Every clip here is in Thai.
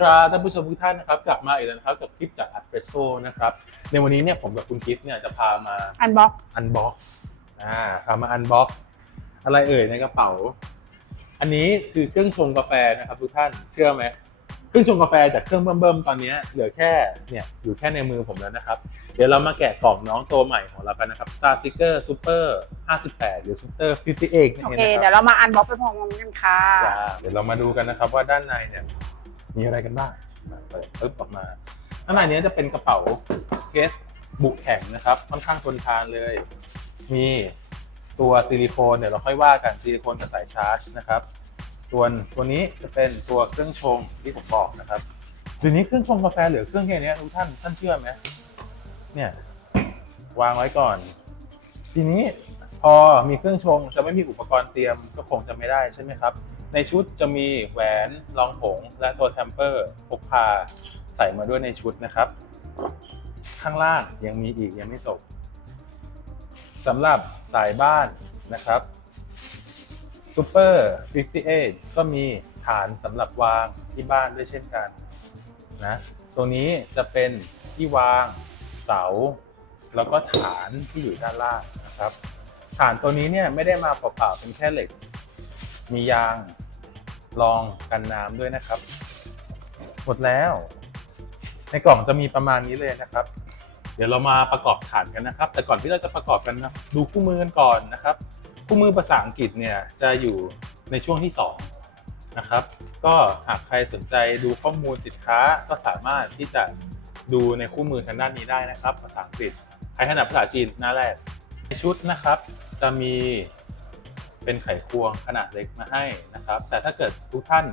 ครับท่านผู้ชมทุกท่านนะครับกลับมาอีกแล้วนะครับกับคลิปจากอั p เ e รสโซนะครับในวันนี้เนี่ยผมกับคุณกิฟต์เนี่ยจะพามาอันบ็อกอันบ็อกซ์อ่าพามาอันบ็อกซ์อะไรเอ่ยในกระเป๋า อันนี้คือเครื่องชงกาแฟนะครับทุกท่านเชื่อไหมเครื่องชงกาแฟจากเครื่องเบิ่มๆตอนนี้เหลือแค่เนี่ยอยู่แค่ในมือผมแล้วนะครับ เดี๋ยวเรามาแกะกล่องน้องตัวใหม่ของเรากันนะครับ Star Seeker Super 58 หรือ Super 58นั่นโอเองเคนะคเดี๋รับยวเรามาอันบ็อกไปพร้อมกันค่ะจ้าเดี๋ยวเรามาดูกันนะครับว่าด้านในเนี่ย มีอะไรกันบ้างเปิดปึ๊บออกมาด้านในเนี้ยจะเป็นกระเป๋าเคสบุแข็งนะครับ ค่อนข้างทนทานเลย มีตัวซิลิโคนเดี๋ยวเราค่อยว่ากันซิลิโคนกับสายชาร์จนะครับ ส่วนตัวนี้จะเป็นตัวเครื่องชงที่ผมบอกนะครับเดี๋ยวนี้เครื่องชงกาแฟเหลือเครื่องแค่เนี้ยทุกท่านท่านเชื่อไหมเนี่ยวางไว้ก่อน ทีนี้พอมีเครื่องชงจะไม่มีอุปกรณ์เตรียมก็คงจะไม่ได้ใช่ไหมครับ ในชุดจะมีแหวนรองผง และตัวแทมเปอร์พกพาใส่มาด้วยในชุดนะครับ ข้างล่างยังมีอีกยังไม่จบสำหรับสายบ้านนะครับ Super 58 ก็มีฐานสำหรับวางที่บ้านด้วยเช่นกันนะตัวนี้จะเป็นที่วางเสา แล้วก็ฐานที่อยู่ด้านล่างนะครับ ฐานตัวนี้เนี่ยไม่ได้มาเปล่าๆเป็นแค่เหล็ก มียางรองกันน้ำด้วยนะครับ หมดแล้ว ในกล่องจะมีประมาณนี้เลยนะครับ เดี๋ยวเรามาประกอบฐานกันนะครับ แต่ก่อนที่เราจะประกอบกันนะดูคู่มือกันก่อนนะครับ คู่มือภาษาอังกฤษเนี่ยจะอยู่ในช่วงที่2นะครับ ก็หากใครสนใจดูข้อมูลสินค้าก็สามารถที่จะดูในคู่มือทางด้านนี้ได้นะครับ ภาษาอังกฤษใครถนัดภาษาจีนหน้าแรกในชุดนะครับ จะมี เป็นไขควงขนาดเล็กมาให้นะครับ แต่ถ้าเกิดทุกท่าน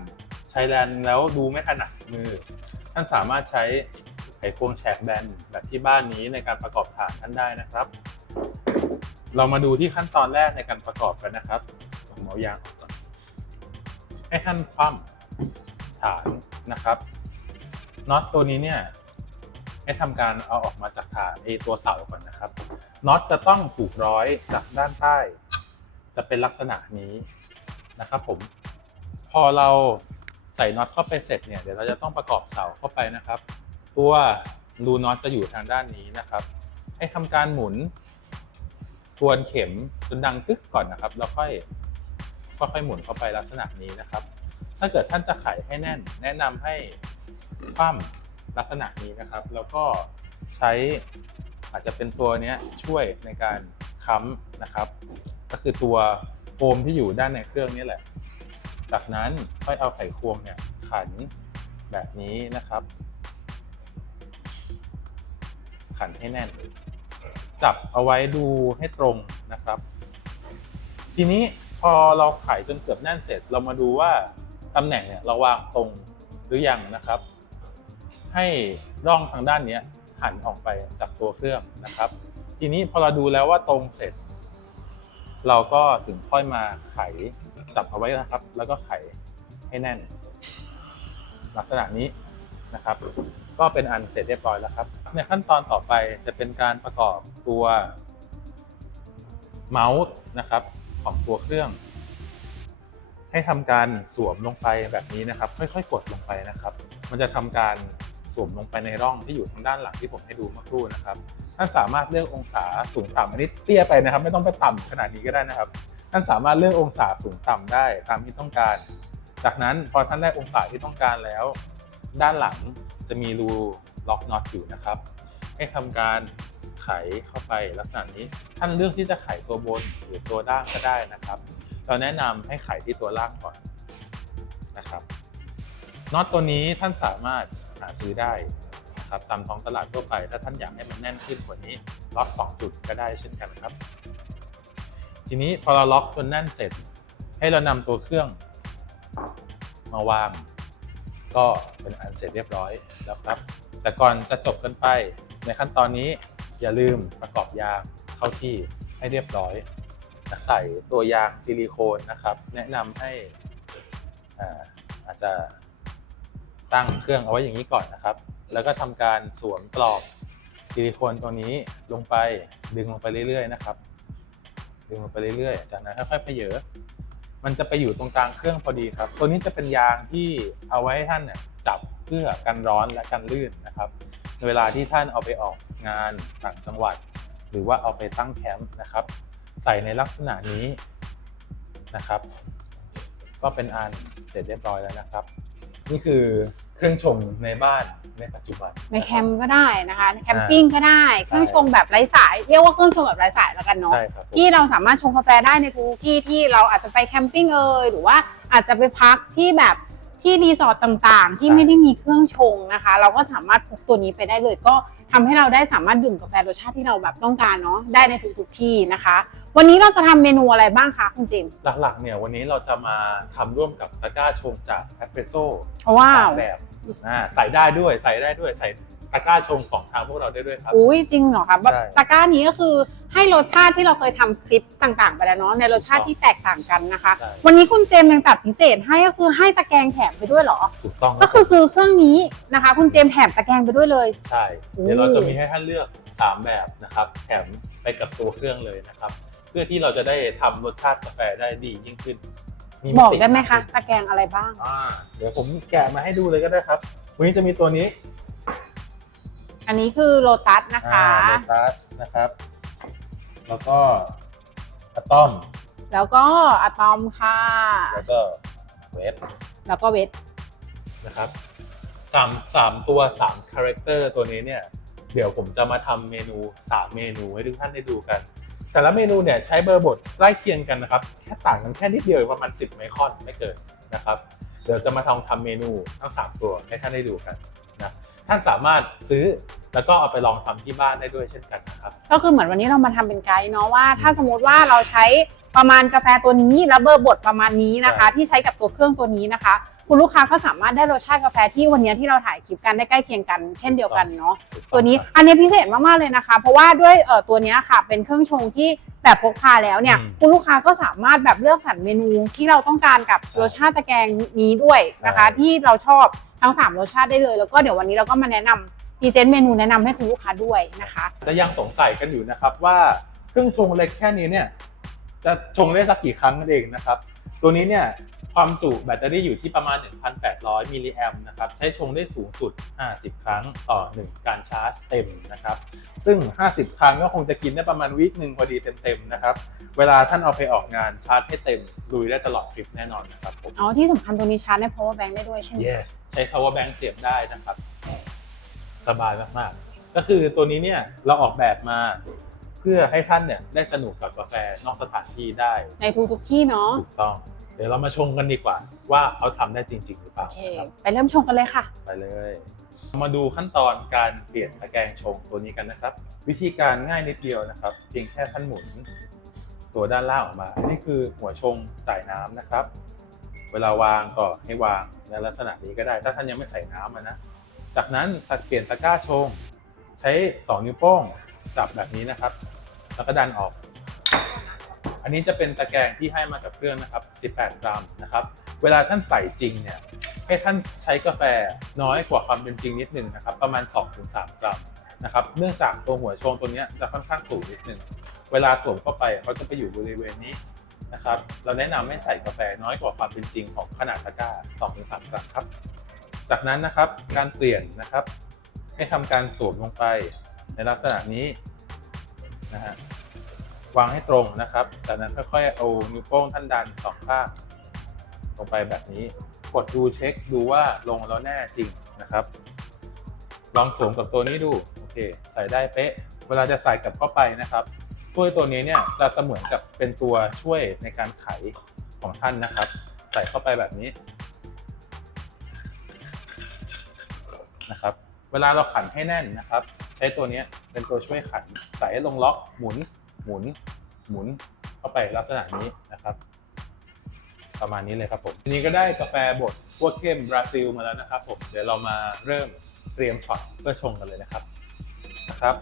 ใช้แลนแล้วดูไม่ถนัดมือ ท่านสามารถใช้ไขควงแฉกแบนแบบที่บ้านนี้ในการประกอบฐานท่านได้นะครับ เรามาดูที่ขั้นตอนแรกในการประกอบกันนะครับผมเอายางออกก่อนให้ท่านคว่ำฐานนะครับน็อตตัวนี้เนี่ยให้ทำการเอาออกมาจากฐานไอตัวเสาก่อนนะครับน็อตจะต้องถูกร้อยจากด้านใต้ จะเป็นลักษณะนี้นะครับผม พอเราใส่น็อตเข้าไปเสร็จเนี่ยเดี๋ยวเราจะต้องประกอบเสาเข้าไปนะครับ ตัวรูน็อตจะอยู่ทางด้านนี้นะครับ ให้ทำการหมุนทวนเข็มจนดังตึ๊กก่อนนะครับ แล้วค่อยค่อยหมุนเข้าไปลักษณะนี้นะครับ ถ้าเกิดท่านจะไขให้แน่น แนะนำให้คว่ำลักษณะนี้นะครับ แล้วก็ใช้อาจจะเป็นตัวนี้ช่วยในการค้ำนะครับ ก็คือตัวโฟมที่อยู่ด้านในเครื่องนี่แหละ จากนั้นค่อยเอาไขควงเนี่ยขันแบบนี้นะครับ ขันให้แน่น จับเอาไว้ดูให้ตรงนะครับ ทีนี้พอเราไขจนเกือบแน่นเสร็จ เรามาดูว่าตำแหน่งเนี่ยเราวางตรงหรือยังนะครับ ให้ร่องทางด้านนี้หันออกไปจากตัวเครื่องนะครับ ทีนี้พอเราดูแล้วว่าตรงเสร็จ เราก็ถึงค่อยมาไขจับเอาไว้นะครับ แล้วก็ไขให้แน่น ลักษณะนี้นะครับ ก็เป็นอันเสร็จเรียบร้อยแล้วครับ ในขั้นตอนต่อไปจะเป็นการประกอบตัวเมาส์นะครับของตัวเครื่อง ให้ทำการสวมลงไปแบบนี้นะครับ ค่อยๆ กดลงไปนะครับ มันจะทำการ สวมลงไปในร่องที่อยู่ทางด้านหลังที่ผมให้ดูเมื่อครู่นะครับท่านสามารถเลือกองศาสูงต่ำอันนี้เตี้ยไปนะครับ ไม่ต้องไปต่ำขนาดนี้ก็ได้นะครับ ท่านสามารถเลือกองศาสูงต่ำได้ตามที่ต้องการ จากนั้นพอท่านได้องศาที่ต้องการแล้ว ด้านหลังจะมีรูล็อกน็อตอยู่นะครับ ให้ทำการไขเข้าไปลักษณะนี้ ท่านเลือกที่จะไขตัวบนหรือตัวล่างก็ได้นะครับ เราแนะนำให้ไขที่ตัวล่างก่อนนะครับน็อตตัวนี้ท่านสามารถ หาซื้อได้นะครับตามท้องตลาดทั่วไป ถ้าท่านอยากให้มันแน่นขึ้นกว่านี้ล็อก 2 จุดก็ได้เช่นกันครับ ทีนี้พอเราล็อกจนแน่นเสร็จ ให้เรานำตัวเครื่องมาวาง ก็เป็นอันเสร็จเรียบร้อยแล้วครับ แต่ก่อนจะจบกันไปในขั้นตอนนี้อย่าลืมประกอบยางเข้าที่ให้เรียบร้อยนะใส่ตัวยางซิลิโคนนะครับ แนะนำให้อาอาจจะ ตั้งเครื่องเอาไว้อย่างนี้ก่อนนะครับ แล้วก็ทำการสวมกรอบซิลิโคนตัวนี้ลงไปดึงลงไปเรื่อยๆนะครับ ดึงลงไปเรื่อยๆ จากนั้นค่อยๆเพเยอมันจะไปอยู่ตรงกลางเครื่องพอดีครับ ตัวนี้จะเป็นยางที่เอาไว้ให้ท่านเนี่ยจับเพื่อกันร้อนและกันลื่นนะครับ เวลาที่ท่านเอาไปออกงานต่างจังหวัด หรือว่าเอาไปตั้งแคมป์นะครับ ใส่ในลักษณะนี้นะครับ ก็เป็นอันเสร็จเรียบร้อยแล้วนะครับ นี่คือเครื่องชงในบ้านในปัจจุบันในแคมป์ก็ได้นะคะในแคมปิ้งก็ได้ เครื่องชงแบบไร้สาย เรียกว่าเครื่องชงแบบไร้สายแล้วกันเนาะใช่ครับผมที่เราสามารถชงกาแฟได้ในทุกที่ที่เราอาจจะไปแคมปิ้งเอยหรือว่าอาจจะไปพักที่แบบที่รีสอร์ทต่างๆ ที่ใช่ไม่ได้มีเครื่องชงนะคะ เราก็สามารถพกตัวนี้ไปได้เลยก็ทำให้เราได้สามารถดื่มกาแฟรสชาติที่เราแบบต้องการเนาะได้ในทุกๆที่นะคะ วันนี้เราจะทำเมนูอะไรบ้างคะคุณจิมหลักๆ เนี่ยวันนี้เราจะมาทำร่วมกับตะกร้าชงจากแอสเปรสโซ่ว้าสาวมแบบอ่าใส่ได้ด้วยใส่ได้ด้วยใส่ ตะกร้าชงของทางพวกเราได้ด้วยครับ อุ้ยจริงเหรอคะแบบใช่ ตะกร้านี้ก็คือให้รสชาติที่เราเคยทำคลิปต่างๆ ไปแล้วเนาะในรสชาติที่แตกต่างกันนะคะ ใช่วันนี้คุณเจมส์ยังจัดพิเศษให้ก็คือให้ตะแกรงแถมไปด้วยเหรอ ถูกต้องก็คือซื้อเครื่องนี้นะคะ คุณเจมส์แถมตะแกรงไปด้วยเลย ใช่โอ้เดี๋ยวเราจะมีให้ท่านเลือก 3 แบบนะครับแถมไปกับตัวเครื่องเลยนะครับ เพื่อที่เราจะได้ทำรสชาติกาแฟได้ดียิ่งขึ้นมิบอกติได้ไหมคะากขึ้นตะแกรงอะไรบ้าง อ่าเดี๋ยวผมแกะมาให้ดูเลยก็ได้ครับ วันนี้จะมีตัวนี้ อันนี้คือโลตัสนะคะโลตัสนะครับ แล้วก็อะตอม แล้วก็อะตอมค่ะ แล้วก็เวฟแล้วก็เวทนะครับสามสามตัวสามคาแรคเตอร์ตัวนี้เนี่ย เดี๋ยวผมจะมาทำเมนูสามเมนูให้ทุกท่านได้ดูกัน แต่ละเมนูเนี่ยใช้เบอร์บทใกล้เคียงกันนะครับ แค่ต่างกันแค่นิดเดียวประมาณ10ไมครอนไม่เกินนะครับ เดี๋ยวจะมาทำทำเมนูทั้ง3ตัวให้ท่านได้ดูกันนะ ท่านสามารถซื้อ แล้วก็เอาไปลองทำที่บ้านได้ด้วยเช่นกันนะครับ ก็คือเหมือนวันนี้เรามาทำเป็นไกด์เนาะว่าถ้าสมมติว่าเราใช้ประมาณกาแฟตัวนี้แล้วเบอร์บทประมาณนี้นะคะใช่ที่ใช้กับตัวเครื่องตัวนี้นะคะ คุณลูกค้าก็สามารถได้รสชาติกาแฟที่วันนี้ที่เราถ่ายคลิปกันได้ใกล้เคียงกัน เช่นเดียวกันเนาะถูกต้องตัวนี้ครับอันนี้พิเศษมากๆเลยนะคะ เพราะว่าด้วยเอ่อตัวเนี้ยค่ะเป็นเครื่องชงที่แบบพกพาแล้วเนี่ยอืมคุณลูกค้าก็สามารถแบบเลือกสรรเมนูที่เราต้องการกับใช่รสชาติตะแกรงนี้ด้วยนะคะใช่ที่เราชอบทั้งสามรสชาติได้เลย แล้วก็เดี๋ยววันนี้เราก็มาแนะนำพ รีเซนต์เมนูแนะนำให้คุณลูกค้าด้วยนะคะจะยังสงสัยกันอยู่นะครับว่าเครื่องชงเล็กแค่นี้เนี่ยจะชงได้สักกี่ครั้งนั่นเองนะครับ ตัวนี้เนี่ยความจุแบตเตอรี่อยู่ที่ประมาณ 1,800 มิลลิแอมป์นะครับ ใช้ชงได้สูงสุด 50 ครั้งต่อ 1 การชาร์จเต็มนะครับ ซึ่ง 50 ครั้งก็คงจะกินได้ประมาณวีคหนึ่งพอดีเต็มๆนะครับ เวลาท่านเอาไปออกงานชาร์จให้เต็มลุยได้ตลอดทริปแน่นอนนะครับผม อ๋อ ที่สำคัญตัวนี้ชาร์จใน power bank ได้ด้วยใช่ไหม yes ใช้ power bank เสียบได้นะครับ สบายมากๆ ก็คือตัวนี้เนี่ยเราออกแบบมาเพื่อให้ท่านเนี่ยได้สนุกกับกาแฟนอกสถานที่ได้ในทุกๆที่เนาะถูกต้อง เดี๋ยวเรามาชมกันดีกว่า ว่าเขาทำได้จริง ๆ หรือเปโอล่าเค นะครับไปเริ่มชมกันเลยค่ะ ไปเลย มาดูขั้นตอนการเปลี่ยนตะแกรงชงตัวนี้กันนะครับ วิธีการง่ายนิดเดียวนะครับ เพียงแค่ท่านหมุนตัวด้านล่างออกมาอันนี้คือหัวชงจ่ายน้ำนะครับ เวลาวางก็ให้วางในลักษณะนี้ก็ได้ ถ้าท่านยังไม่ใส่น้ำอะนะ จากนั้นตัดเปลี่ยนตะกร้าชง ใช้ 2 นิ้วโป้งจับแบบนี้นะครับ แล้วก็ดันออก อันนี้จะเป็นตะแกรงที่ให้มากับเครื่องนะครับ 18 กรัมนะครับ เวลาท่านใส่จริงเนี่ยให้ท่านใช้กาแฟน้อยกว่าความเป็นจริงนิดนึงนะครับ ประมาณ 2-3 กรัมนะครับ เนื่องจากตัวหัวชงตัวนี้จะค่อนข้างสูงนิดนึง เวลาสวมเข้าไปเขาจะไปอยู่บริเวณนี้นะครับ เราแนะนำให้ใส่กาแฟน้อยกว่าความเป็นจริงของขนาดตะกร้า2-3 กรัมครับ จากนั้นนะครับการเปลี่ยนนะครับ ให้ทำการสวมลงไปในลักษณะนี้นะฮะวางให้ตรงนะครับ จากนั้นค่อยๆเอานิ้วโป้งท่านดันสองข้างลงไปแบบนี้ กดดูเช็คดูว่าลงแล้วแน่จริงนะครับ ลองสวมกับตัวนี้ดูโอเค ใส่ได้เป๊ะ เวลาจะใส่กลับเข้าไปนะครับถ้วยตัวนี้เนี่ยจะเสมือนกับเป็นตัวช่วยในการไขของท่านนะครับ ใส่เข้าไปแบบนี้ นะครับ เวลาเราขันให้แน่นนะครับ ใช้ตัวนี้เป็นตัวช่วยขันใส่ให้ลงล็อกหมุนหมุนหมุนเข้าไปลักษณะนี้นะครับ ประมาณนี้เลยครับผมทีนี้ก็ได้กาแฟบดขั้วเข้มบราซิลมาแล้วนะครับผมเดี๋ยวเรามาเริ่มเตรียมช็อตเพื่อชงกันเลยนะครับนะครับ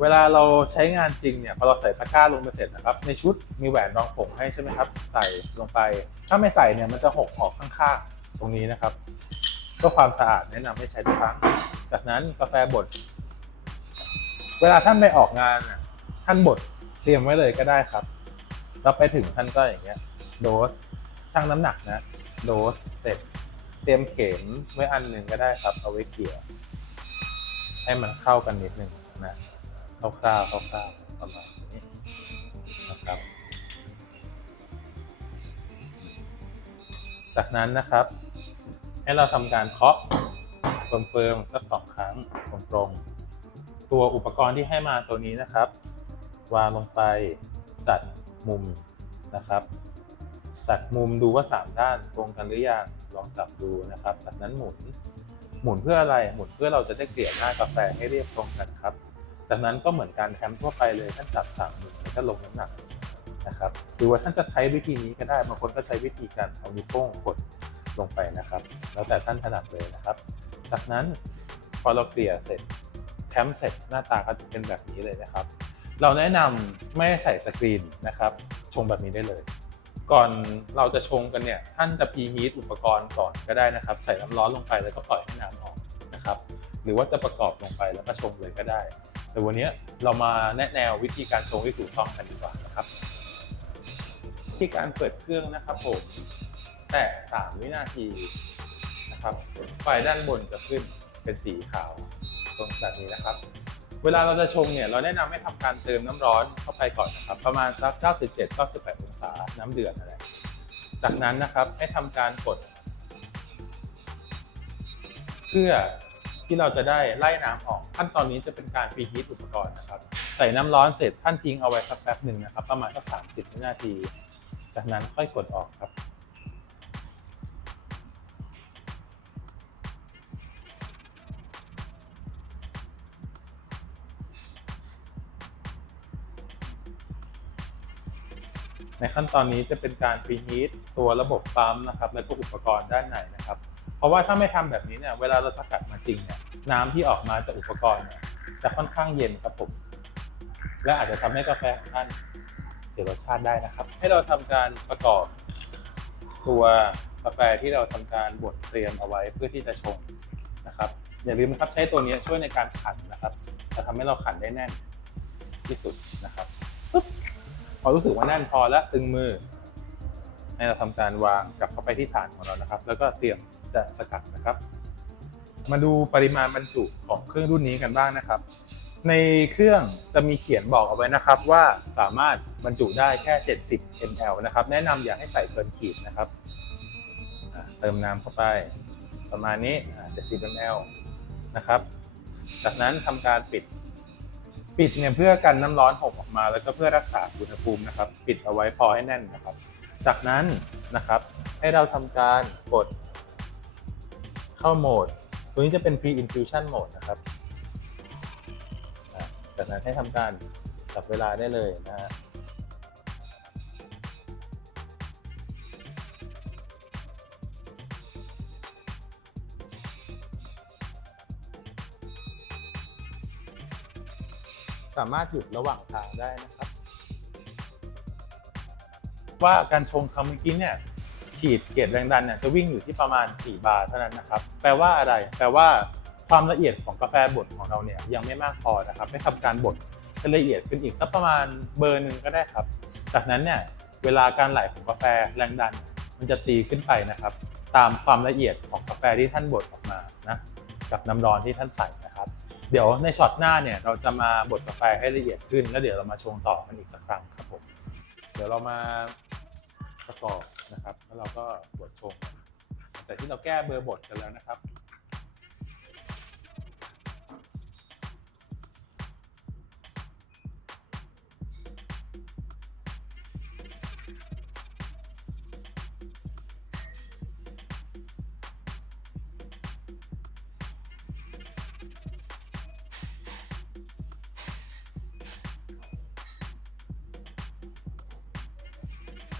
เวลาเราใช้งานจริงเนี่ยพอเราใส่ตะกร้าลงไปเสร็จนะครับ ในชุดมีแหวนรองผงให้ใช่ไหมครับ ใส่ลงไป ถ้าไม่ใส่เนี่ยมันจะหกออกข้างๆตรงนี้นะครับ พื่อความสะอาดแนะนำให้ใช้ทุกครั้ง จากนั้นกาแฟบด เวลาท่านไปออกงานน่ะท่านบดเตรียมไว้เลยก็ได้ครับ แล้วไปถึงท่านก็อย่างเงี้ย โดสชั่งน้ำหนักนะ โดสเสร็จ เตรียมเข็มไว้อันหนึ่งก็ได้ครับ เอาไว้เกี่ยให้มันเข้ากันนิดนึงนะคร่าวๆคร่าวๆประมาณนี้นะครับ จากนั้นนะครับ ให้เราทำการเคาะเฟิร์มๆสักสองครั้งตรงๆ ตัวอุปกรณ์ที่ให้มาตัวนี้นะครับ วางลงไปจัดมุมนะครับ จัดมุมดูว่าสามด้านตรงกันหรือยังลองจับดูนะครับ จากนั้นหมุนหมุนเพื่ออะไรหมุนเพื่อเราจะได้เกลี่ยหน้ากาแฟให้เรียบตรงกันครับ จากนั้นก็เหมือนการแคมทั่วไปเลยท่านจับสามมือแล้วก็ลงน้ำหนักนะครับหรือว่าท่านจะใช้วิธีนี้ก็ได้บางคนก็ใช้วิธีการเอานิ้วโป้งกด ลงไปนะครับ แล้วแต่ท่านถนัดเลยนะครับ จากนั้นพอเราเกลี่ยเสร็จแคมเสร็จหน้าตาก็จะเป็นแบบนี้เลยนะครับ เราแนะนำไม่ใส่สกรีนนะครับชงแบบนี้ได้เลย ก่อนเราจะชงกันเนี่ยท่านจะพีฮีทอุปกรณ์ก่อนก็ได้นะครับ ใส่น้ำร้อนลงไปแล้วก็ปล่อยให้น้ำออกนะครับ หรือว่าจะประกอบลงไปแล้วก็ชงเลยก็ได้ แต่วันนี้เรามาแนะแนววิธีการชงที่ถูกต้องกันดีกว่านะครับ ที่การเปิดเครื่องนะครับผม แต่3วินาทีนะครับไฟด้านบนจะขึ้นเป็นสีขาวตรงแบบนี้นะครับ เวลาเราจะชงเนี่ยเราแนะนำให้ทำการเติมน้ำร้อนเข้าไปก่อนนะครับ ประมาณสัก 97 98องศาน้ำเดือดอะไรจากนั้นนะครับให้ทำการกด เพื่อที่เราจะได้ไล่น้ำออกขั้นตอนนี้จะเป็นการพรีฮีทอุปกรณ์นะครับ ใส่น้ำร้อนเสร็จท่านทิ้งเอาไว้สักแป๊บหนึ่งนะครับ ประมาณสัก30 วินาที จากนั้นค่อยกดออกครับ ในขั้นตอนนี้จะเป็นการพรีฮีทตัวระบบปั๊มนะครับและก็อุปกรณ์ด้านในนะครับ เพราะว่าถ้าไม่ทำแบบนี้เนี่ยเวลาเราสกัดมาจริงเนี่ยน้ำที่ออกมาจากอุปกรณ์เนี่ยจะค่อนข้างเย็นครับผมและอาจจะทำให้กาแฟของท่านเสียรสชาติได้นะครับ ให้เราทำการประกอบตัวกาแฟที่เราทำการบดเตรียมเอาไว้เพื่อที่จะชงนะครับ อย่าลืมนะครับใช้ตัวนี้ช่วยในการขันนะครับจะทำให้เราขันได้แน่นที่สุดนะครับปึ๊บ พอรู้สึกว่าแน่นพอแล้วตึงมือ ให้เราทำการวางกลับเข้าไปที่ฐานของเรานะครับ แล้วก็เตรียมจะสกัดนะครับ มาดูปริมาณบรรจุของเครื่องรุ่นนี้กันบ้างนะครับ ในเครื่องจะมีเขียนบอกเอาไว้นะครับ ว่าสามารถบรรจุได้แค่ 70 ml นะครับ แนะนำอย่าให้ใส่เกินขีดนะครับเติมน้ำเข้าไปประมาณนี้70 ml นะครับ จากนั้นทำการปิด ปิดเนี่ยเพื่อกันน้ำร้อนหกออกมา แล้วก็เพื่อรักษาอุณหภูมินะครับ ปิดเอาไว้พอให้แน่นนะครับ จากนั้นนะครับ ให้เราทำการกดเข้าโหมด ตัวนี้จะเป็น pre infusion mode นะครับจากนั้นให้ทำการจับเวลาได้เลยนะฮะ สามารถหยุดระหว่างทางได้นะครับ ว่าการชงคำเมื่อกี้เนี่ยขีดเกรดแรงดันเนี่ยจะวิ่งอยู่ที่ประมาณ 4 บาร์เท่านั้นนะครับ แปลว่าอะไร แปลว่าความละเอียดของกาแฟบดของเราเนี่ยยังไม่มากพอนะครับให้ทำการบดให้ละเอียดขึ้นอีกสักประมาณเบอร์หนึ่งก็ได้ครับ จากนั้นเนี่ยเวลาการไหลของกาแฟแรงดัน มันจะตีขึ้นไปนะครับ ตามความละเอียดของกาแฟที่ท่านบดออกมานะกับน้ำร้อนที่ท่านใส่นะ เดี๋ยวในช็อตหน้าเนี่ยเราจะมาบดกาแฟให้ละเอียดขึ้น แล้วเดี๋ยวเรามาชงต่อกันอีกสักครั้งครับผมเดี๋ยวเรามาประกอบนะครับ แล้วเราก็บดชงแต่ที่เราแก้เบอร์บดกันแล้วนะครับ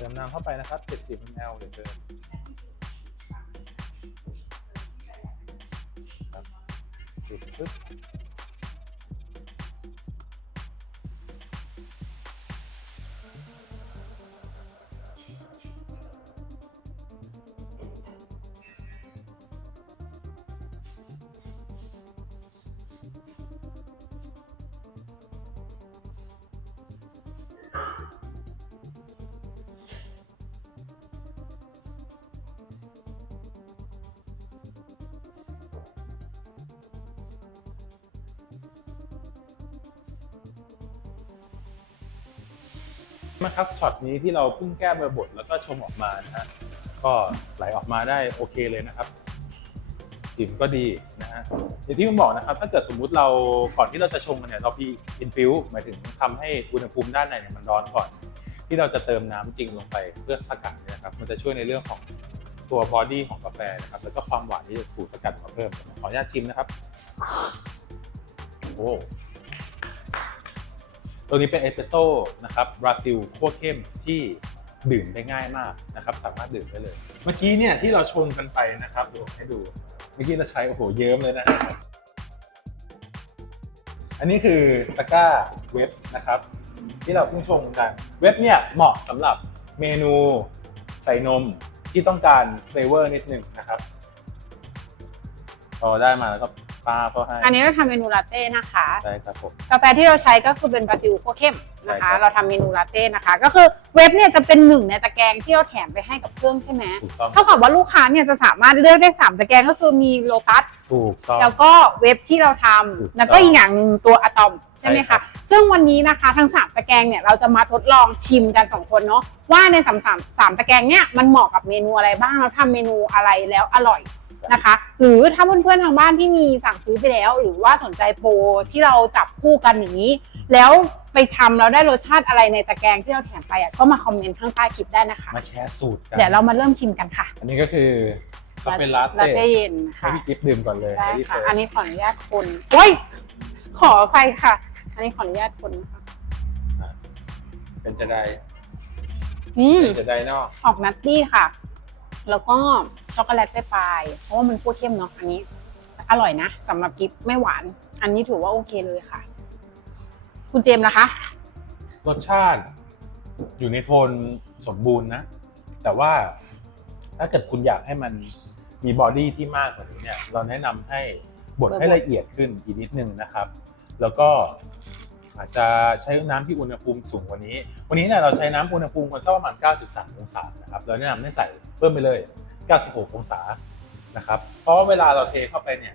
ติมน้ำเข้าไปนะครับ 70 ml เดี๋ยวเติม นะครับช็อตนี้ที่เราเพิ่งแก้เบอร์บทแล้วก็ชมออกมานะฮะก็ไหลออกมาได้โอเคเลยนะครับกลิ่นก็ดีนะฮะอย่างที่ผมบอกนะครับ ถ้าเกิดสมมุติเราก่อนที่เราจะชงมันเนี่ยเราพีอินฟิวหมายถึงทำให้อุณหภูมิด้านในเนี่ยมันร้อนก่อน ที่เราจะเติมน้ำจริงลงไปเพื่อสกัดเนี่ยนะครับมันจะช่วยในเรื่องของตัวบอดี้ของกาแฟนะครับแล้วก็ความหวานที่จะถูกสกัดมาเพิ่มขออนุญาตชิมนะครับโอ้ ตัวนี้เป็นเอสเปรสโซ่นะครับบราซิลคั่วเข้มที่ดื่มได้ง่ายมากนะครับ สามารถดื่มได้เลย เมื่อกี้เนี่ยที่เราชงกันไปนะครับเดี๋ยวให้ดู เมื่อกี้เราใช้โอ้โหเยิ้มเลยนะอันนี้คือตะกร้าเว็บนะครับ ที่เราเพิ่งชงกัน เว็บเนี่ยเหมาะสำหรับเมนูใส่นมที่ต้องการเฟเวอร์นิดหนึ่งนะครับพอได้มาแล้วก็ ป้าก็ให้อันนี้เราทำเมนูลาเต้นะคะ ใช่ครับผม กาแฟที่เราใช้ก็คือเป็นบราซิลคั่วเข้มนะใช่คะครับเราทำเมนูลาเต้นะคะ ก็คือเว็บเนี่ยจะเป็นหนึ่งในตะแกรงที่เราแถมไปให้กับเครื่องใช่ไหมถูกต้องเท่ากับว่าลูกค้าเนี่ยจะสามารถเลือกได้สามตะแกรงก็คือมีโลตัส ถูกต้อง แล้วก็เว็บที่เราทถูกำแล้วก็อีกอย่างหนึ่งตัวอะตอมใช่ไหมใช่ครัคะ บ ซึ่งวันนี้นะคะทั้งสามตะแกรงเนี่ยเราจะมาทดลองชิมกันสองคนเนาะว่าในสามสามสามตะแกรงเนี่ยมันเหมาะกับเมนูอะไรบ้างเราทำเมนูอะไรแล้วอร่อย นะคะ หรือถ้าเพื่อนๆทางบ้านที่มีสั่งซื้อไปแล้ว หรือว่าสนใจโปรที่เราจับคู่กันอย่างนี้ แล้วไปทำแล้วได้รสชาติอะไรในตะแกรงที่เราแถมไปอะก็มาคอมเมนต์ข้างใต้คลิปได้นะคะ มาแชร์สูตรกันเดี๋ยวเรามาเริ่มชิมกันค่ะ อันนี้ก็คือก็เป็นลาลาเต้เต้เย็นให้ค่ะพี่กิฟต์ดื่มก่อนเลยได้ให้พี่ค่ะ เฟิร์อันนี้ขออนุญาตคนโอ้ยขออภัยค่ะ อันนี้ขออนุญาตคนนะคะเป็นจะได้อืมเป็นจะได้นอก ออกนัตตี้ค่ะ แล้วก็ ช็อกโกแลตไปปลายเพราะว่ามันคั่วเข้มเนาะอันนี้ อร่อยนะสำหรับกิฟไม่หวาน อันนี้ถือว่าโอเคเลยค่ะ คุณเจมส์นะคะ รสชาติอยู่ในโทนสมบูรณ์นะ แต่ว่าถ้าเกิดคุณอยากให้มันมีบอดี้ที่มากกว่านี้เนี่ย เราแนะนำให้บดให้ละเอียดขึ้นอีกนิดนึงนะครับ แล้วก็อาจจะใช้น้ำที่อุณหภูมิสูงกว่านี้ วันนี้เนี่ยเราใช้น้ำอุณหภูมิคนสักประมาณ9.3องศานะครับ เราแนะนำให้ใส่เพิ่มไปเลย 96 องศานะครับ เพราะว่าเวลาเราเทเข้าไปเนี่ย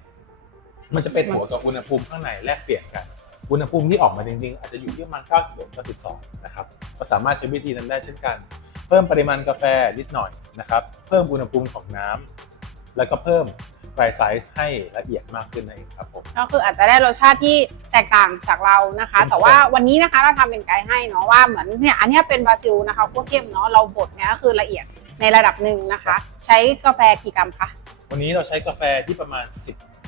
มันจะเป็นหัวกับอุณหภูมิข้างในแลกเปลี่ยนกัน อุณหภูมิที่ออกมาจริงๆ อาจจะอยู่ที่ประมาณ91 92นะครับ ก็สามารถใช้วิธีนั้นได้เช่นกัน เพิ่มปริมาณกาแฟนิดหน่อยนะครับ เพิ่มอุณหภูมิของน้ำแล้วก็เพิ่มไ i ไซส์ให้ละเอียดมากขึ้นนั่นเองครับผม ก็คืออาจจะได้รสชาติที่แตกต่างจากเรานะคะเป็นแต่ว่าวันนี้นะคะเราทำเป็นไกด์ให้เนาะว่าเหมือนเนี่ยอันเนี้ยเป็นบราซิลนะคะคั่วเข้มเนาะเราบดเนี่ยก็คือละเอียด ในระดับหนึ่งนะคะ ใช้กาแฟกี่กรัมคะ วันนี้เราใช้กาแฟที่ประมาณ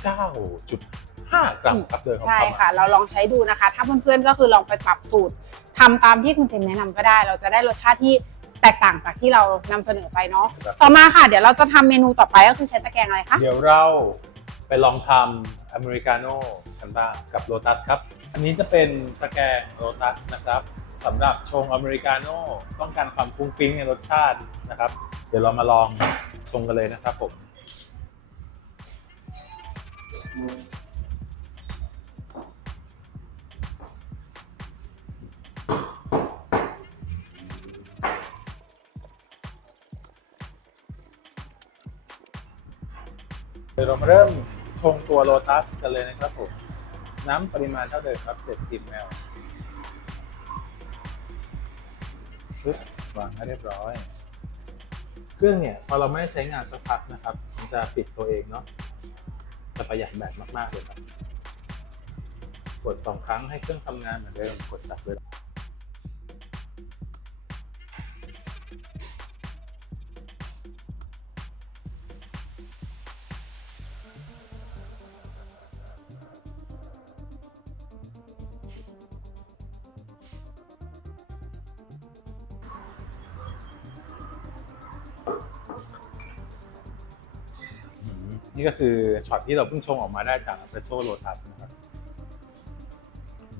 19.5 กรัมครับโดยประใช่มาณค่ะ เราลองใช้ดูนะคะ ถ้าเพื่อนๆก็คือลองไปปรับสูตรทำตามที่คุณเจมแนะนำก็ได้ เราจะได้รสชาติที่แตกต่างจากที่เรานำเสนอไปเนาะครับต่อมาค่ะ เดี๋ยวเราจะทำเมนูต่อไปก็คือใช้ตะแกรงอะไรคะเดี๋ยวเราไปลองทำอเมริกาโน่กันบ้างกับโ o ตัสครับ อันนี้จะเป็นตะแกรงโ o ตัสนะครับ สำหรับชงอเมริกาโน่ต้องการความฟุ้งฟิ้งในรสชาตินะครับ เดี๋ยวเรามาลองชงกันเลยนะครับผมเดี๋ยวเรามาเริ่มชงตัวโ o ตัสกันเลยนะครับผม น้ำปริมาณเท่าเดิมครับ 70 ml ปึ๊บวางให้เรียบร้อย เครื่องเนี่ยพอเราไม่ใช้งานสักพักนะครับ มันจะปิดตัวเองเนาะจะประหยัดแบตมากๆเลยครับ กดสองครั้งให้เครื่องทำงานเหมือนเดิมกดจับเลย นี่ก็คือช็อตที่เราเพิ่งชงออกมาได้จากเ p รสโซ่โ o ตัสนะครับ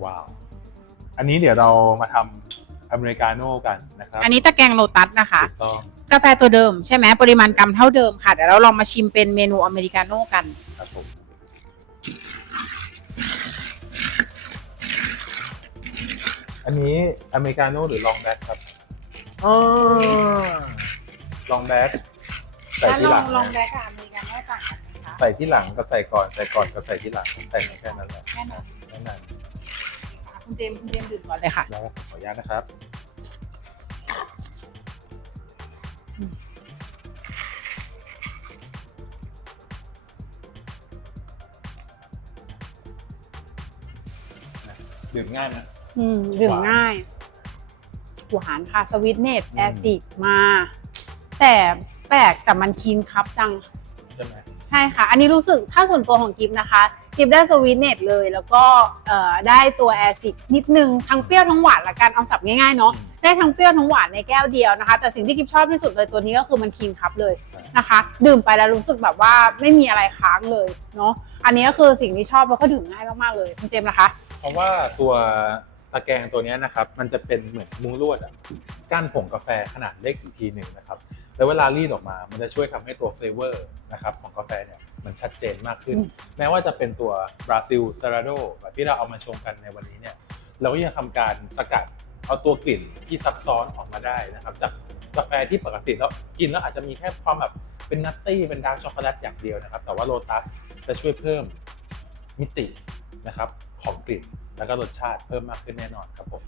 ว้าว อันนี้เดี๋ยวเรามาทำอเมริกาโน่กันนะครับอันนี้ตะแกรงโลตัสนะคะ ถูกต้องกาแฟตัวเดิมใช่ไหมปริมาณกรัมเท่าเดิมค่ะเดี๋ยวเราลองมาชิมเป็นเมนูอเมริกาโน่กัน ครับผมอันนี้อเมริกาโน่หรือลองแบ็คครับลองแบ็คใส่ที่หลังลองนะ แบ็คกับอเม ใส่ที่หลังก็ใส่ก่อน ใส่ก่อนก็ใส่ที่หลังใส่แค่นั้นแหละแค่นั้นแค่นั้นคุณเจมคุณเจมดื่มก่อนเลยค่ะ แล้วขออนุญาตนะครับดื่มง่ายนะอืมดื่มง่าย หวานค่ะสวิตเนตแอซิดมา แต่แปลกแต่มันคีนครับจัง ใช่ไหม ใช่ค่ะ อันนี้รู้สึกถ้าส่วนตัวของกิฟนะคะกิฟได้สวีทเนตเลย แล้วก็เอ่อได้ตัวแอซิดนิดนึง ทั้งเปรี้ยวทั้งหวานละกันเอาสับง่ายๆเนาะได้ทั้งเปรี้ยวทั้งหวานในแก้วเดียวนะคะ แต่สิ่งที่กิฟชอบที่สุดเลยตัวนี้ก็คือมันคีนคับเลยนะคะ ดื่มไปแล้วรู้สึกแบบว่าไม่มีอะไรค้างเลยเนาะอันนี้ก็คือสิ่งที่ชอบแล้วก็ดื่มง่ายมากๆเลยคุณเจมส์นะคะ เพราะว่าตัวตะแกรงตัวเนี้ยนะครับมันจะเป็นเหมือนมุ้งลวดอะกั้นผงกาแฟขนาดเล็กอีกทีหนึ่งนะครับ แล้วเวลารีดออกมา มันจะช่วยทำให้ตัวเฟลเวอร์นะครับของกาแฟเนี่ยมันชัดเจนมากขึ้นอืมแม้ว่าจะเป็นตัวบราซิลซาราโดแบบที่เราเอามาชมกันในวันนี้เนี่ย เราก็ยังทำการสกัดเอาตัวกลิ่นที่ซับซ้อนออกมาได้นะครับ จากกาแฟที่ปกติแล้วกินแล้วอาจจะมีแค่ความแบบเป็นนัตตี้เป็นดาร์กช็อกโกแลตอย่างเดียวนะครับ แต่ว่าโ o ตัสจะช่วยเพิ่มมิตินะครับของกลิ่นแล้วก็รสชาติเพิ่มมากขึ้นแน่นอนครับผม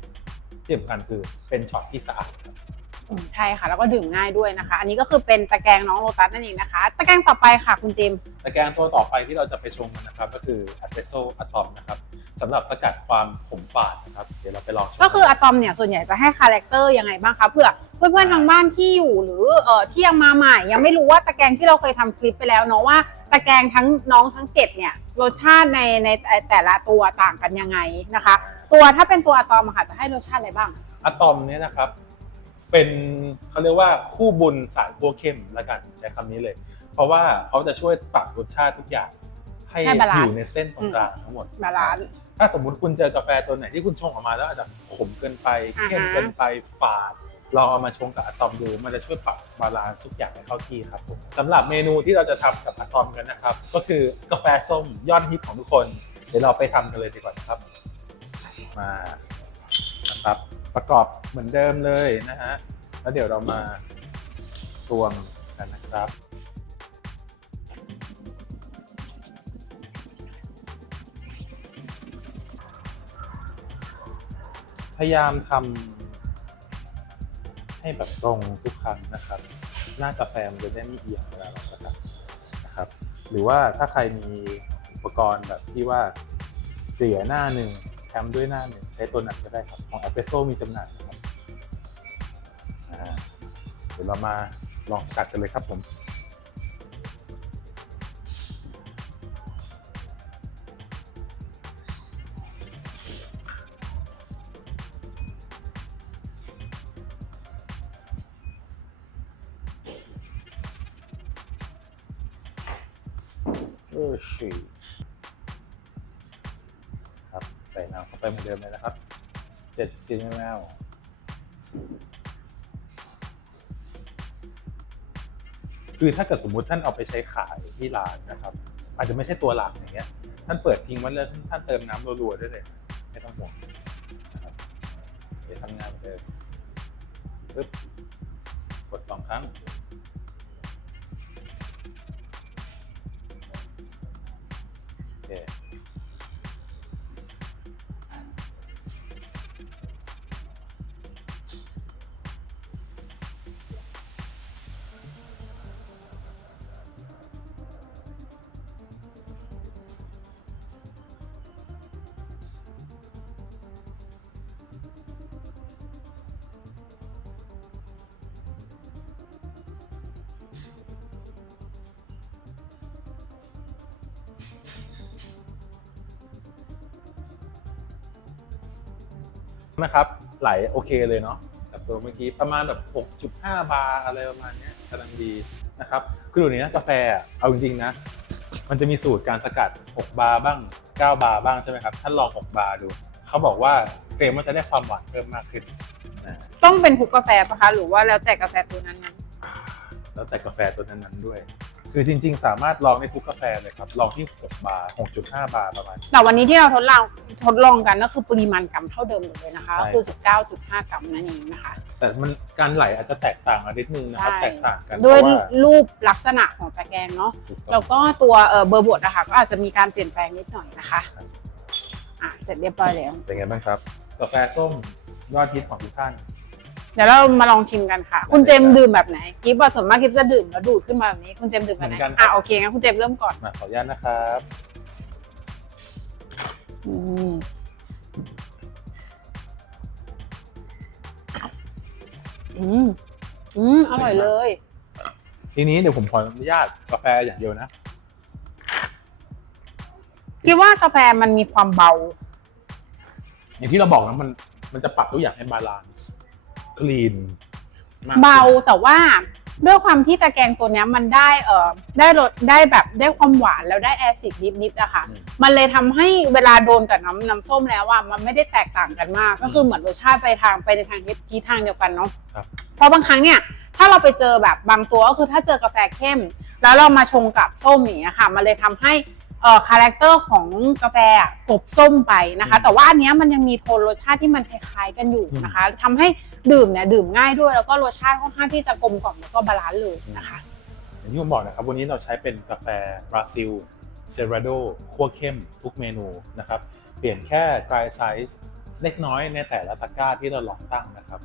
ที่สำคัญคือเป็นช็อตที่สะอาดครับอืม ใช่ค่ะ แล้วก็ดื่มง่ายด้วยนะคะ อันนี้ก็คือเป็นตะแกรงน้องโลตัสนั่นเองนะคะ ตะแกรงต่อไปค่ะคุณเจมส์ตะแกรงตัวต่อไปที่เราจะไปชมกันนะครับ ก็คือ a s p r e s s o Atom นะครับสำหรับสกัดความขมฝาดนะครับ เดี๋ยวเราไปลองชมก็คืออะตอมเนี่ยส่วนใหญ่จะให้คาแรคเตอร์ยังไงบ้างคะเพื่อเพื่อนๆทางบ้านที่อยู่หรือเอ่อที่ยังมาใหม่ ยังไม่รู้ว่าตะแกรงที่เราเคยทำคลิปไปแล้วเนาะว่าตะแกรงทั้งน้องทั้งเจ็ดเนี่ยรสชาติในในแต่ละตัวต่างกันยังไงนะคะ ตัวถ้าเป็นตัวอะตอมอะค่ะจะให้รสชาติอะไรบ้างอะตอมเนี่ยนะครับ เป็นเขาเรียกว่าคู่บุญสายพัวเข้มละกันใช้คำนี้เลย เพราะว่าเขาจะช่วยปรับรสชาติทุกอย่างให้ให้บาลานซ์ อยู่ในเส้นตรงกลางทั้งหมด บาลานซ์ ถ้าสมมุติคุณเจอกาแฟตัวไหนที่คุณชงออกมาแล้วอาจจะขมเกินไปอ่าฮะ เข้มเกินไปฝาดลองเอามาชงกับอะตอมดู มันจะช่วยปรับบาลานซ์ทุกอย่างให้เข้าที่ครับผมสำหรับเมนูที่เราจะทำกับอะตอมกันนะครับ ก็คือกาแฟส้มยอดฮิตของทุกคน เดี๋ยวเราไปทำกันเลยดีกว่านะครับ มานะครับ ประกอบเหมือนเดิมเลยนะฮะ แล้วเดี๋ยวเรามาตวงกันนะครับพยายามทำให้แบบตรงทุกครั้งนะครับ หน้ากาแฟมันจะได้ไม่เอียงเวลาเราสกัดนะครับ หรือว่าถ้าใครมีอุปกรณ์แบบที่ว่าเกลี่ยหน้าหนึ่ง แคมด้วยหน้าหนึ่งใช้ตัวนั้นก็ได้ครับ ของ a อ p เ e โซมีจำหน่ายนะครับเดี๋ยวเรามาลองสกัดกันเลยครับผมเออชี เหมือนเดิมเลยนะครับ70 ml คือถ้าเกิดสมมุติท่านเอาไปใช้ขายที่ร้านนะครับ อาจจะไม่ใช่ตัวหลักอย่างเงี้ย ท่านเปิดทิ้งไว้แล้วท่านเติมน้ำรัวๆได้เลยไม่ต้องห่วงนะครับเดี๋ยวทำงานเหมือนเดิมปึ๊บกดสองครั้งโอเค นะครับ ไหลโอเคเลยเนาะกับตัวเมื่อกี้ประมาณแบบ 6.5 บาร์อะไรประมาณเนี้ยกำลังดีนะครับคือเดี๋ยวนี้นะกาแฟอะเอาจริงๆนะ มันจะมีสูตรการสกัด 6 บาร์บ้าง 9 บาร์บ้างใช่ไหมครับท่านลอง 6 บาร์ดู เขาบอกว่าเฟรมมันจะได้ความหวานเพิ่มมากขึ้นนะต้องเป็นทุกกาแฟปะคะ หรือว่าแล้วแต่กาแฟตัวนั้นนั้นแล้วแต่กาแฟตัวนั้นๆด้วย คือจริง ๆ สามารถลองได้ทุกกาแฟเลยครับ ลองที่ 6 บาร์ 6.5 บาร์ประมาณนี้แต่วันนี้ที่เราทดลองทดลองกันก็คือปริมาณกรัมเท่าเดิมหมดเลยนะคะใช่ก็คือ 19.5 กรัมนั่นเองนะคะ แต่มันการไหลอาจจะแตกต่างกันนิดนึงนะครับ ใช่ แตกต่างกันด้วยเพราะว่ารูปลักษณะของตะแกรงเนาะถูกต้องแล้วก็ตัวเอ่อเบอร์บดนะคะก็อาจจะมีการเปลี่ยนแปลงนิดหน่อยนะคะครับอะเสร็จเรียบร้อยแล้ว เป็นไงบ้างครับ กาแฟส้มยอดฮิตของทุกท่าน เดี๋ยวเรามาลองชิมกันค่ะ คุณเจมดื่มแบบไหนกิฟต์ส่วนมากกิฟจะดื่มแล้วดูดขึ้นมาแบบนี้ คุณเจมดื่มแบบไหนอะโอเคงั้นคุณเจมเริ่มก่อนมาขออนุญาตนะครับอืมอืมอืมอร่อยเลย ทีนี้เดี๋ยวผมขออนุญาตกาแฟอย่างเดียวนะ คิดว่ากาแฟมันมีความเบา อย่างที่เราบอกนะมันมันจะปรับทุกอย่างให้บาลาน คลีนเบาแต่ว่าด้วยความที่ตะแกรงตัวเนี้ยมันได้เอ่อได้รสได้แบบได้ความหวานแล้วได้แอซิดนิดๆอะค่ะ มันเลยทำให้เวลาโดนกับน้ำน้ำส้มแล้วอะมันไม่ได้แตกต่างกันมาก ก็คือเหมือนรสชาติไปทางไปในทางทิศทางเดียวกันเนาะครับเพราะบางครั้งเนี่ยถ้าเราไปเจอแบบบางตัวก็คือถ้าเจอกาแฟเข้ม แล้วเรามาชงกับส้มอย่างเงี้ยค่ะ มันเลยทำให้ เอ่อคาแรคเตอร์ของกาแฟอะกลบส้มไปนะคะ แต่ว่าอันเนี้ยมันยังมีโทนรสชาติที่มันคล้ายๆกันอยู่นะคะทำให้ดื่มเนี่ยดื่มง่ายด้วย แล้วก็รสชาติค่อนข้างที่จะกลมกล่อมแล้วก็บาลานซ์เลยนะคะ อย่างที่ผมบอกนะครับ วันนี้เราใช้เป็นกาแฟบราซิลเซราโดคั่วเข้มทุกเมนูนะครับ เปลี่ยนแค่ dry size เล็กน้อยในแต่ละตะกร้าที่เราลองตั้งนะครับ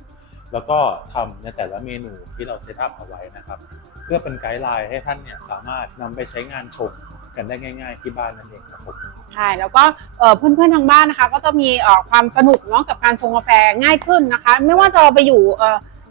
แล้วก็ทำในแต่ละเมนูที่เราเซตอัพเอาไว้นะครับ เพื่อเป็นไกด์ไลน์ให้ท่านเนี่ยสามารถนำไปใช้งานชง กันได้ง่าย ๆ ที่บ้านนั่นเองครับผมใช่แล้วก็เพื่อนๆทางบ้านนะคะ ก็จะมีความสนุกเนาะกับการชงกาแฟง่ายขึ้นนะคะ ไม่ว่าจะเราไปอยู่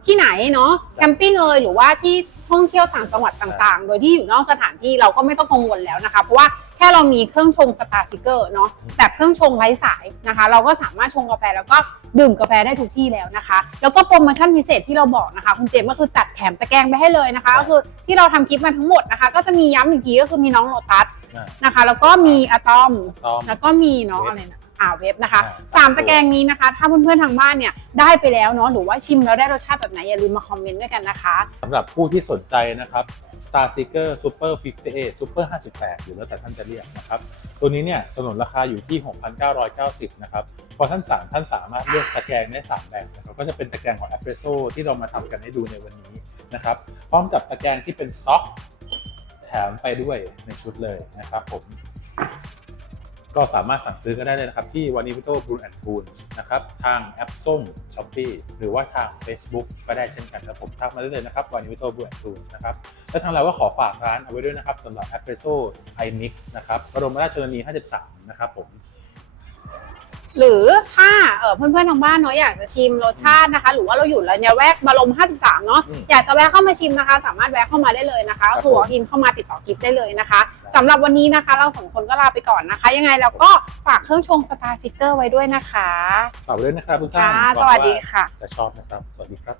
ที่ไหนเนาะแคมปิ้งเอยหรือว่าที่ ท่องเที่ยวต่างจังหวัดต่างๆ โดยที่อยู่นอกสถานที่เราก็ไม่ต้องกังวลแล้วนะคะ เพราะว่าแค่เรามีเครื่องชงสตาร์ซิเกอร์เนาะแบบเครื่องชงไร้สายนะคะ เราก็สามารถชงกาแฟแล้วก็ดื่มกาแฟได้ทุกที่แล้วนะคะ แล้วก็โปรโมชั่นพิเศษที่เราบอกนะคะ คุณเจมส์ก็คือจัดแถมตะแกรงไปให้เลยนะคะ ก็คือที่เราทำคลิปมาทั้งหมดนะคะ ก็จะมีย้ำอีกทีก็คือมีน้องโลตัสอ่านะคะ แล้วก็มีอะตอมต้อมแล้วก็มีเนาะเว็บอะไรนะ อ่าเว็บนะคะอ่าสามตะแกรงนี้นะคะ ถ้าเพื่อนๆทางบ้านเนี่ยได้ไปแล้วเนาะหรือว่าชิมแล้วได้รสชาติแบบไหนอย่าลืมมาคอมเมนต์ด้วยกันนะคะสำหรับผู้ที่สนใจนะครับ Star Seeker Super 58 Super 58 หรือแล้วแต่ท่านจะเรียกนะครับ ตัวนี้เนี่ยสนนราคาอยู่ที่ 6,990 นะครับ พอท่านสั่งท่านสามารถเลือกตะแกรงได้ 3 แบบนะครับก็จะเป็นตะแกรงของ e s p r e s s o ที่เรามาทำกันให้ดูในวันนี้นะครับ พร้อมกับตะแกรงที่เป็นสต็อกแถมไปด้วยในชุดเลยนะครับผม ก็สามารถสั่งซื้อก็ได้เลยนะครับ ที่วานิวิโต้บรูนแอนด์ทูนนะครับ ทางแอปส้มช้อปปี้หรือว่าทาง Facebook ก็ได้เช่นกันครับผมทักมาได้เลยนะครับวานิวิโต้บรูนแอนด์ทูนนะครับ และทางเราก็ขอฝากร้านเอาไว้ด้วยนะครับสำหรับ e s p r e s s o iMix นะครับบรมราชชนนี 53 นะครับผม หรือถ้าเอ่อเพื่อนๆทางบ้านเนาะอยากจะชิมรสชาตินะคะ หรือว่าเราอยู่ระแวกบรม53 เนาะอืมอยากจะแวะเข้ามาชิมนะคะ สามารถแวะเข้ามาได้เลยนะคะครับก็คือวอล์กอินเข้ามาติดต่อกิฟได้เลยนะคะสำหรับวันนี้นะคะ เราสองคนก็ลาไปก่อนนะคะ ยังไงเราก็ฝากเครื่องชงสตาร์ซิกเกอร์ไว้ด้วยนะคะฝากไว้ด้วยนะครับทุกท่านค่ะหสงวัสดีค่ะจะชอบนะครับ สวัสดีครับ